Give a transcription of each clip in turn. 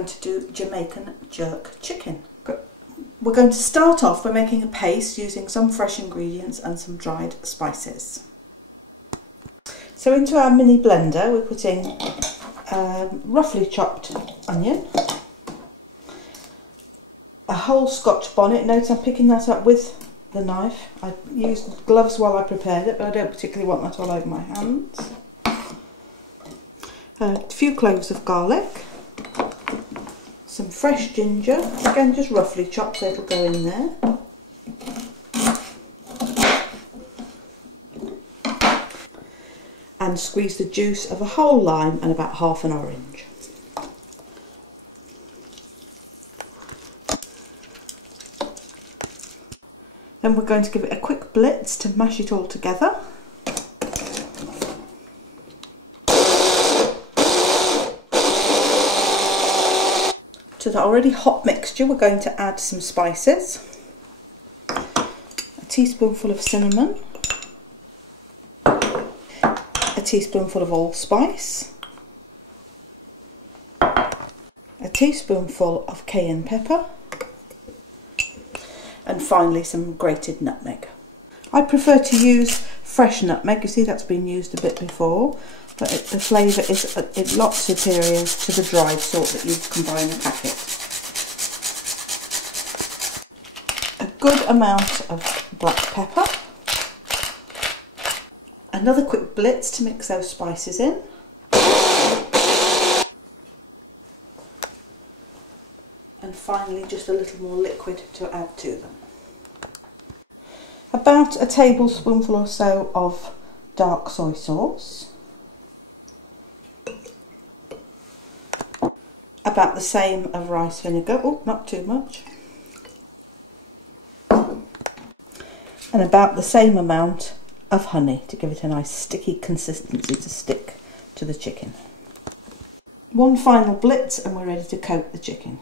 going to do Jamaican jerk chicken. We're going to start off by making a paste using some fresh ingredients and some dried spices. So into our mini blender we're putting roughly chopped onion, a whole Scotch bonnet. Notice I'm picking that up with the knife. I used gloves while I prepared it, but I don't particularly want that all over my hands. A few cloves of garlic, some fresh ginger, again just roughly chopped so it'll go in there. And squeeze the juice of a whole lime and about half an orange. Then we're going to give it a quick blitz to mash it all together. To the already hot mixture we're going to add some spices. A teaspoonful of cinnamon, a teaspoonful of allspice, a teaspoonful of cayenne pepper, and finally some grated nutmeg. I prefer to use fresh nutmeg. You see that's been used a bit before, but the flavour is a lot superior to the dried sort that you can buy in a packet. A good amount of black pepper. Another quick blitz to mix those spices in. And finally just a little more liquid to add to them. About a tablespoonful or so of dark soy sauce. About the same of rice vinegar, oh not too much. And about the same amount of honey to give it a nice sticky consistency to stick to the chicken. One final blitz and we're ready to coat the chicken.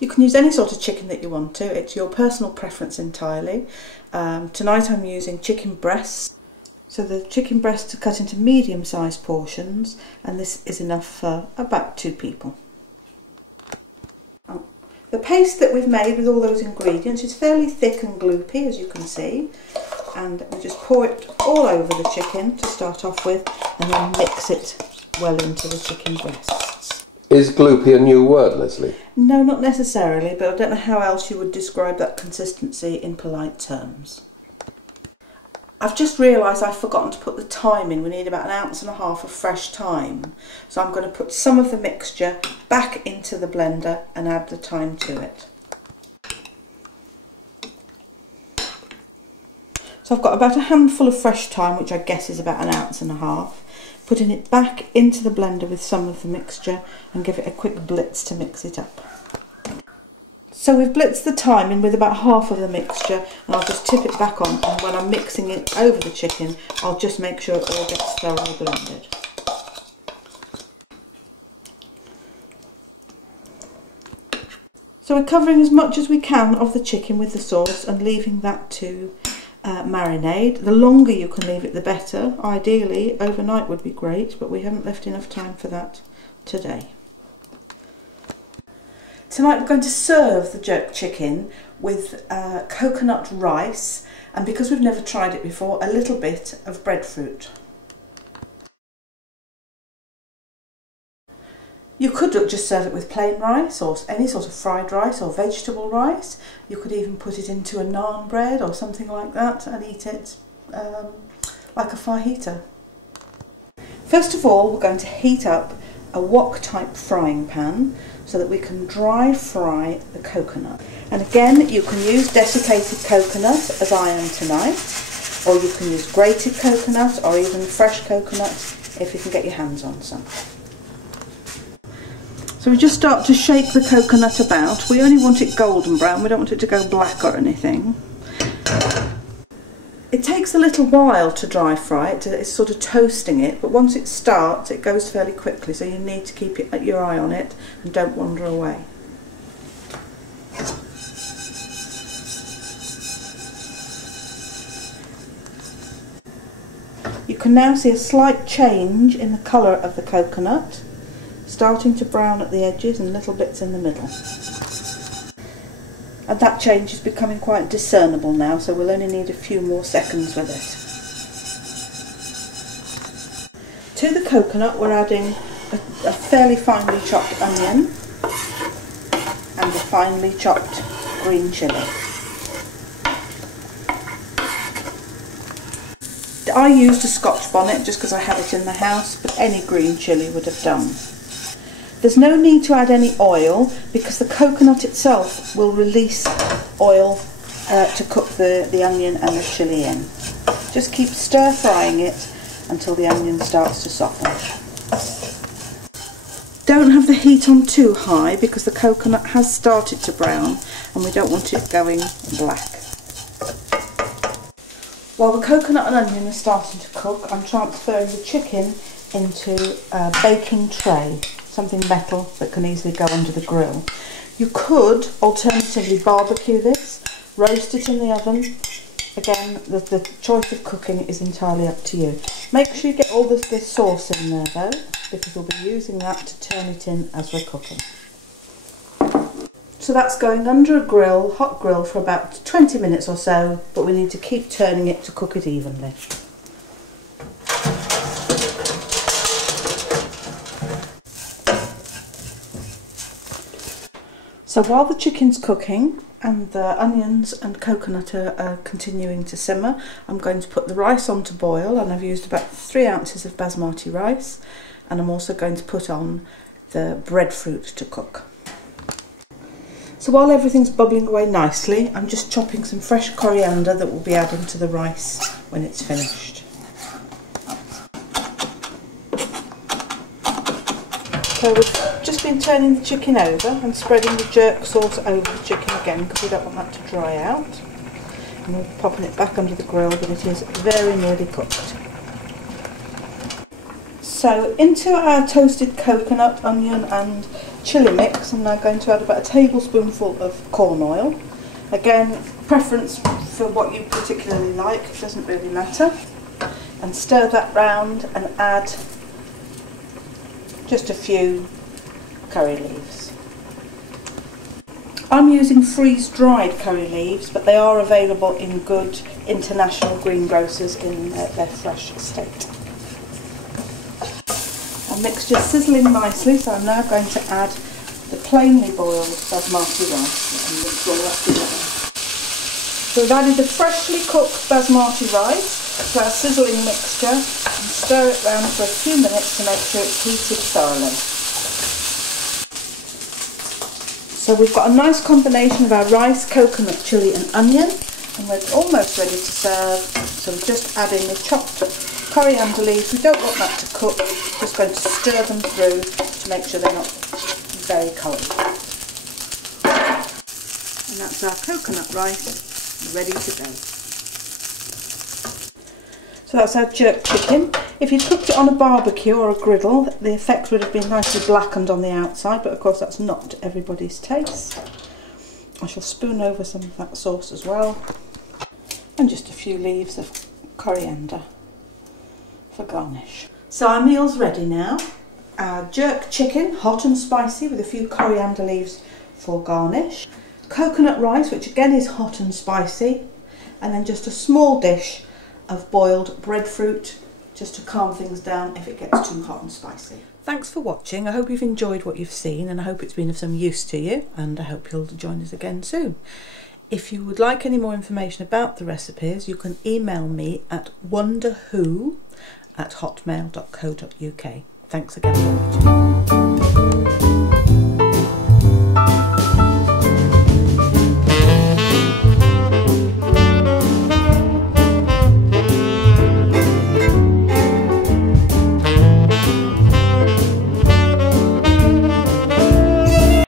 You can use any sort of chicken that you want to, it's your personal preference entirely. Tonight I'm using chicken breast. So the chicken breasts are cut into medium-sized portions and this is enough for about 2 people. The paste that we've made with all those ingredients is fairly thick and gloopy, as you can see, and we just pour it all over the chicken to start off with and then mix it well into the chicken breasts. Is gloopy a new word, Lesley? No, not necessarily, but I don't know how else you would describe that consistency in polite terms. I've just realised I've forgotten to put the thyme in. We need about 1.5 ounces of fresh thyme. So I'm going to put some of the mixture back into the blender and add the thyme to it. So I've got about a handful of fresh thyme, which I guess is about 1.5 ounces. Putting it back into the blender with some of the mixture and give it a quick blitz to mix it up. So we've blitzed the thyme in with about half of the mixture and I'll just tip it back on, and when I'm mixing it over the chicken I'll just make sure it all gets thoroughly blended. So we're covering as much as we can of the chicken with the sauce and leaving that to marinade. The longer you can leave it the better. Ideally overnight would be great, but we haven't left enough time for that today. Tonight we're going to serve the jerk chicken with coconut rice and, because we've never tried it before, a little bit of breadfruit. You could just serve it with plain rice or any sort of fried rice or vegetable rice. You could even put it into a naan bread or something like that and eat it like a fajita. First of all, we're going to heat up a wok type frying pan so that we can dry fry the coconut. And again, you can use desiccated coconut as I am tonight, or you can use grated coconut or even fresh coconut if you can get your hands on some. So we just start to shake the coconut about. We only want it golden brown, we don't want it to go black or anything. It takes a little while to dry fry it, it's sort of toasting it, but once it starts it goes fairly quickly, so you need to keep your eye on it and don't wander away. You can now see a slight change in the colour of the coconut, starting to brown at the edges and little bits in the middle. And that change is becoming quite discernible now, so we'll only need a few more seconds with it. To the coconut we're adding a fairly finely chopped onion and a finely chopped green chilli. I used a Scotch bonnet just because I had it in the house, but any green chilli would have done. There's no need to add any oil because the coconut itself will release oil to cook the onion and the chilli in. Just keep stir frying it until the onion starts to soften. Don't have the heat on too high because the coconut has started to brown and we don't want it going black. While the coconut and onion are starting to cook, I'm transferring the chicken into a baking tray, something metal that can easily go under the grill. You could alternatively barbecue this, roast it in the oven. Again, the choice of cooking is entirely up to you. Make sure you get all this sauce in there though, because we'll be using that to turn it in as we're cooking. So that's going under a grill, hot grill, for about 20 minutes or so, but we need to keep turning it to cook it evenly. So while the chicken's cooking and the onions and coconut are continuing to simmer, I'm going to put the rice on to boil, and I've used about 3 ounces of basmati rice, and I'm also going to put on the breadfruit to cook. So while everything's bubbling away nicely, I'm just chopping some fresh coriander that will be added to the rice when it's finished. So we've just been turning the chicken over and spreading the jerk sauce over the chicken again because we don't want that to dry out. And we're popping it back under the grill, but it is very nearly cooked. So into our toasted coconut, onion and chilli mix, I'm now going to add about a tablespoonful of corn oil. Again, preference for what you particularly like, it doesn't really matter. And stir that round and add just a few curry leaves. I'm using freeze-dried curry leaves, but they are available in good international greengrocers in their fresh state. Our mixture's sizzling nicely, so I'm now going to add the plainly boiled basmati rice and mix all that together. So we've added the freshly cooked basmati rice to our sizzling mixture and stir it round for a few minutes to make sure it's heated thoroughly. So we've got a nice combination of our rice, coconut, chilli and onion, and we're almost ready to serve. So we're just adding the chopped coriander leaves. We don't want that to cook, just going to stir them through to make sure they're not very cold. And that's our coconut rice ready to go. So that's our jerk chicken. If you cooked it on a barbecue or a griddle, the effect would have been nicely blackened on the outside, but of course that's not everybody's taste. I shall spoon over some of that sauce as well, and just a few leaves of coriander for garnish. So our meal's ready now. Our jerk chicken, hot and spicy, with a few coriander leaves for garnish. Coconut rice, which again is hot and spicy, and then just a small dish of boiled breadfruit, just to calm things down if it gets too hot and spicy. Thanks for watching. I hope you've enjoyed what you've seen, and I hope it's been of some use to you, and I hope you'll join us again soon. If you would like any more information about the recipes, you can email me at wonderwho@hotmail.co.uk. Thanks again for watching.